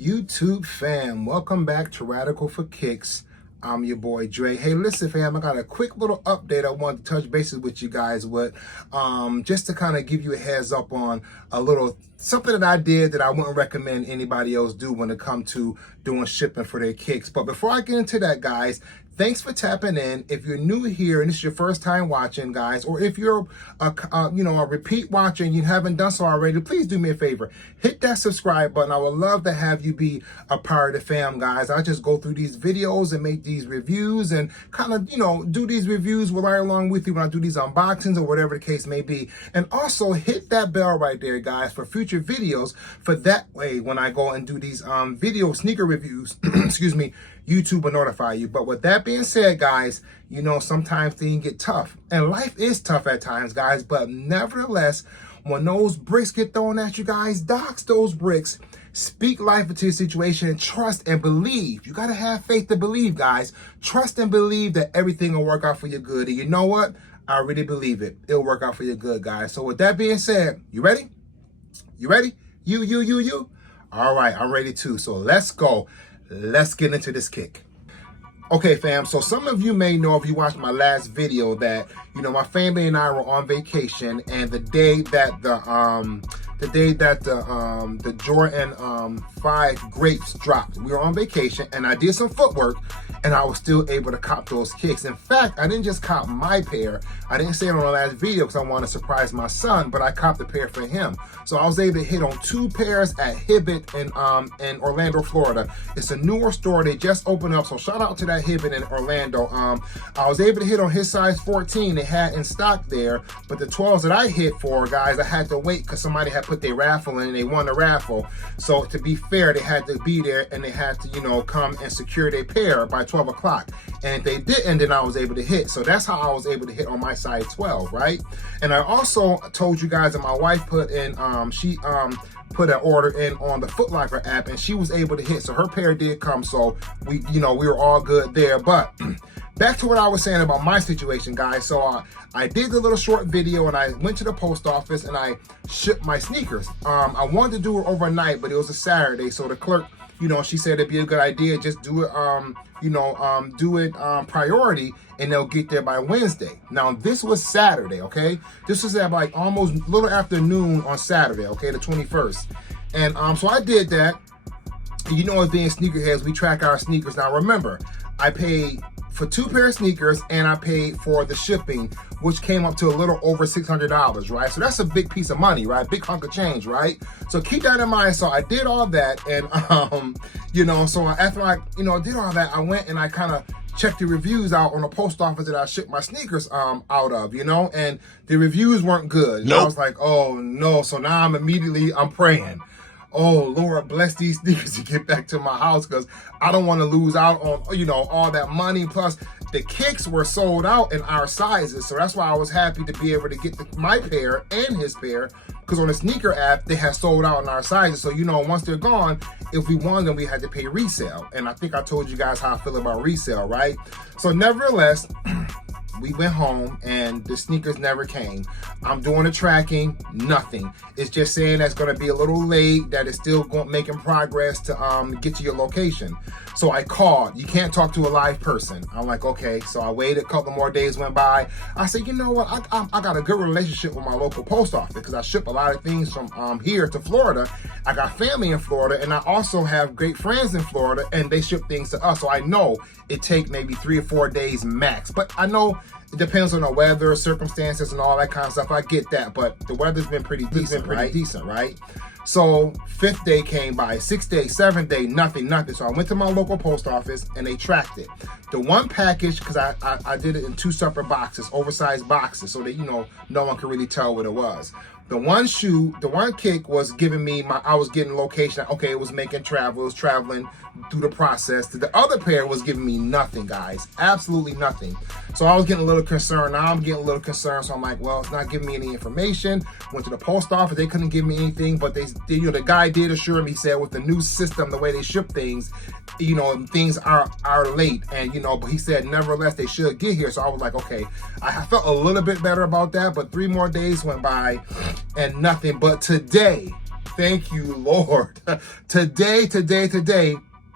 YouTube fam, welcome back to Radical for Kicks. I'm your boy Dre. Hey, listen fam, I got a quick little update I want to touch bases with you guys with, just to kind of give you a heads up on a little something that I did that I wouldn't recommend anybody else do when it comes to doing shipping for their kicks. But before I get into that, guys, thanks for tapping in. If you're new here and this is your first time watching, guys, or if you're a repeat watcher and you haven't done so already, please do me a favor. Hit that subscribe button. I would love to have you be a part of the fam, guys. I just go through these videos and make these reviews and kind of, do these reviews right along with you when I do these unboxings or whatever the case may be. And also hit that bell right there, guys, for future videos. For that way, when I go and do these sneaker reviews, excuse me, YouTube will notify you. But with that being said, guys, sometimes things get tough. And life is tough at times, guys. But nevertheless, when those bricks get thrown at you, guys, dox those bricks. Speak life into your situation and trust and believe. You got to have faith to believe, guys. Trust and believe that everything will work out for your good. And you know what? I really believe it. It'll work out for your good, guys. So with that being said, you ready? You ready? You. All right, I'm ready too. So let's go. Let's get into this kick. Okay, fam, so some of you may know if you watched my last video that, my family and I were on vacation, and the day that the Jordan 5 grapes dropped, we were on vacation, and I did some footwork, and I was still able to cop those kicks. In fact, I didn't just cop my pair. I didn't say it on the last video because I want to surprise my son, but I copped a pair for him. So I was able to hit on 2 pairs at Hibbett in Orlando, Florida. It's a newer store. They just opened up, so shout out to that Hibbett in Orlando. I was able to hit on his size 14 they had in stock there, but the 12s that I hit for, guys, I had to wait because somebody had put their raffle in and they won the raffle. So to be fair, they had to be there and they had to, come and secure their pair by 12 o'clock. And if they didn't, then I was able to hit. So that's how I was able to hit on my size 12, right? And I also told you guys that my wife put in, she put an order in on the Foot Locker app and she was able to hit. So her pair did come. So we were all good there. But back to what I was saying about my situation, guys. So I did the little short video and I went to the post office and I shipped my sneakers. I wanted to do it overnight, but it was a Saturday. So the clerk, she said it'd be a good idea. Just do it, priority and they'll get there by Wednesday. Now, this was Saturday, okay? This was at like almost a little afternoon on Saturday, okay, the 21st. And so I did that. As being sneakerheads, we track our sneakers. Now, remember, I paid for 2 pair of sneakers and I paid for the shipping, which came up to a little over $600, right? So that's a big piece of money, right? Big hunk of change, right? So keep that in mind. So I did all that and, so after I, did all that, I went and I kind of checked the reviews out on the post office that I shipped my sneakers out of, and the reviews weren't good. Nope. I was like, oh no. So now I'm praying. Oh, Lord, bless these sneakers to get back to my house because I don't want to lose out on, all that money. Plus, the kicks were sold out in our sizes. So that's why I was happy to be able to get my pair and his pair because on the sneaker app, they had sold out in our sizes. So, once they're gone, if we wanted them, we had to pay resale. And I think I told you guys how I feel about resale, right? So nevertheless, we went home and the sneakers never came. I'm doing the tracking, nothing. It's just saying that's gonna be a little late, that it's still making progress to get to your location. So I called. You can't talk to a live person. I'm like, okay. So I waited, a couple more days went by. I said, you know what? I got a good relationship with my local post office because I ship a lot of things from here to Florida. I got family in Florida and I also have great friends in Florida and they ship things to us. So I know it takes maybe 3 or 4 days max, but I know it depends on the weather, circumstances, and all that kind of stuff. I get that, but the weather's been pretty decent, right? So 5th day came by, 6th day, 7th day, nothing. So I went to my local post office and they tracked it. The one package, because I did it in 2 separate boxes, oversized boxes, so that, no one could really tell what it was. The one kick was giving me I was getting location. Okay, it was making travel, it was traveling through the process. The other pair was giving me nothing, guys. Absolutely nothing. So I was getting a little concerned. Now I'm getting a little concerned. So I'm like, well, it's not giving me any information. Went to the post office. They couldn't give me anything, but the guy did assure me, he said with the new system, the way they ship things, things are late. And, but he said, nevertheless, they should get here. So I was like, okay, I felt a little bit better about that, but 3 more days went by and nothing. But today, Thank you, Lord. Today,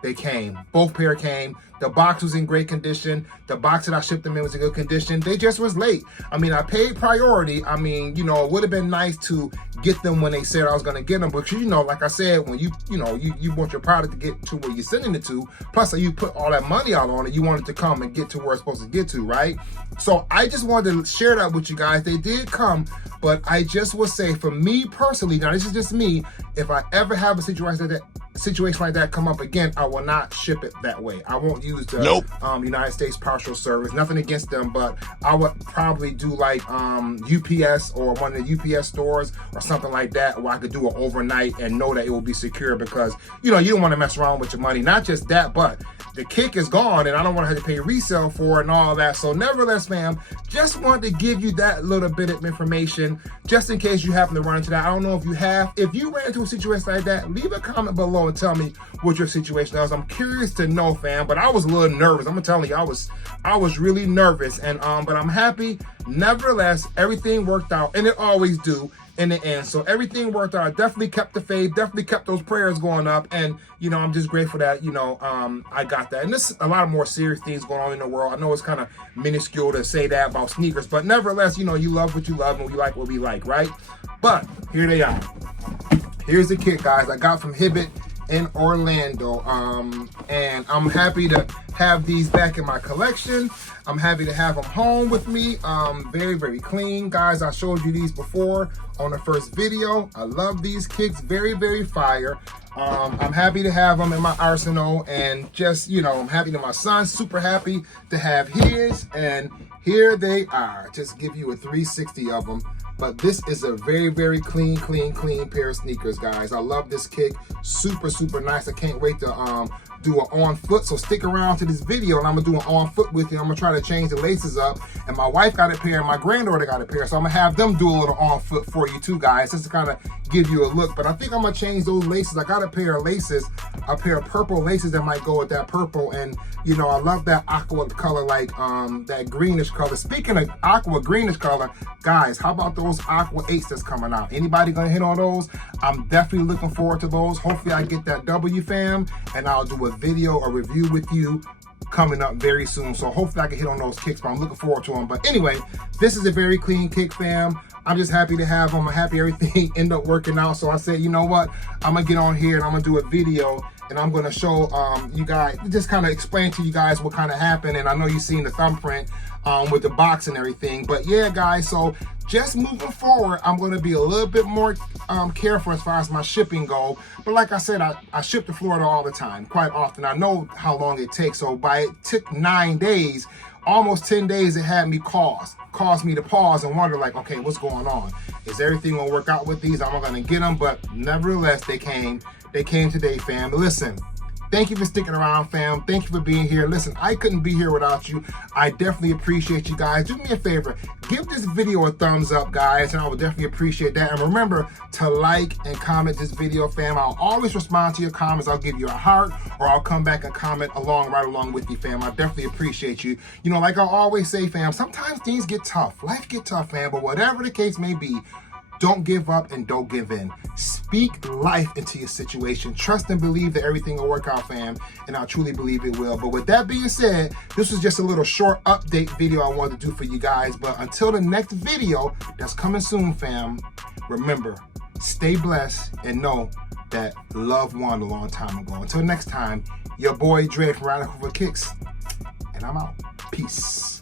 they came. Both pair came. The box was in great condition. The box that I shipped them in was in good condition. They just was late. I mean, I paid priority. I mean, you know, it would have been nice to get them when they said I was going to get them. But, you know, like I said, when you want your product to get to where you're sending it to, plus you put all that money out on it, you want it to come and get to where it's supposed to get to, right? So I just wanted to share that with you guys. They did come, but I just will say, for me personally, now this is just me, if I ever have a situation like that come up again, I will not ship it that way. I won't use the United States Parcel Service. Nothing against them, but I would probably do like UPS or one of the UPS stores or something like that, where I could do it overnight and know that it will be secure, because you know, you don't want to mess around with your money. Not just that, but the kick is gone and I don't want to have to pay resale for it and all that. So nevertheless, fam, just wanted to give you that little bit of information just in case you happen to run into that. I don't know if you have. If you ran into a situation like that, leave a comment below and tell me what your situation is. I'm curious to know, fam, but I was a little nervous. I'm telling you, I was really nervous, and but I'm happy. Nevertheless, everything worked out, and it always do in the end. So everything worked out. I definitely kept the faith, definitely kept those prayers going up, and you know, I'm just grateful that, you know, I got that. And there's a lot of more serious things going on in the world. I know it's kind of minuscule to say that about sneakers, but nevertheless, you know, you love what you love and we like what we like, right? But here they are. Here's the kit, guys, I got from Hibbett in Orlando, and I'm happy to have these back in my collection. I'm happy to have them home with me. Very, very clean, guys. I showed you these before on the first video. I love these kicks. Very, very fire. I'm happy to have them in my arsenal, and just, you know, I'm happy that my son's super happy to have his, and here they are. Just give you a 360 of them. But this is a very, very clean pair of sneakers, guys. I love this kick. Super, super nice. I can't wait to do an on foot. So stick around to this video and I'm gonna do an on foot with you. I'm gonna try to change the laces up. And my wife got a pair and my granddaughter got a pair. So I'm gonna have them do a little on foot for you too, guys, just to kind of give you a look. But I think I'm gonna change those laces. I got a pair of laces, a pair of purple laces that might go with that purple. And you know, I love that aqua color, like that greenish color. Speaking of aqua greenish color, guys, how about those aqua 8s that's coming out? Anybody gonna hit on those? I'm definitely looking forward to those. Hopefully I get that W, fam, and I'll do a video or review with you coming up very soon. So hopefully I can hit on those kicks, but I'm looking forward to them. But anyway, this is a very clean kick, fam. I'm just happy to have them. I'm happy everything ended up working out. So I said, you know what? I'm gonna get on here and I'm gonna do a video, and I'm gonna show you guys, just kind of explain to you guys what kind of happened. And I know you've seen the thumbprint with the box and everything. But yeah, guys, so just moving forward, I'm gonna be a little bit more careful as far as my shipping go. But like I said, I ship to Florida all the time, quite often. I know how long it takes. So it took 9 days, almost 10 days, it had me caused me to pause and wonder, like, okay, what's going on? Is everything gonna work out with these? Am I gonna get them? But nevertheless, they came today, fam. Listen, thank you for sticking around, fam. Thank you for being here. Listen, I couldn't be here without you. I definitely appreciate you guys. Do me a favor, give this video a thumbs up, guys, and I would definitely appreciate that. And remember to like and comment this video, fam. I'll always respond to your comments. I'll give you a heart, or I'll come back and comment right along with you, fam. I definitely appreciate you. You know, like I always say, fam, sometimes things get tough. Life get tough, fam, but whatever the case may be, don't give up and don't give in. Speak life into your situation. Trust and believe that everything will work out, fam. And I truly believe it will. But with that being said, this was just a little short update video I wanted to do for you guys. But until the next video that's coming soon, fam, remember, stay blessed and know that love won a long time ago. Until next time, your boy Dre from Radical for Kicks, and I'm out. Peace.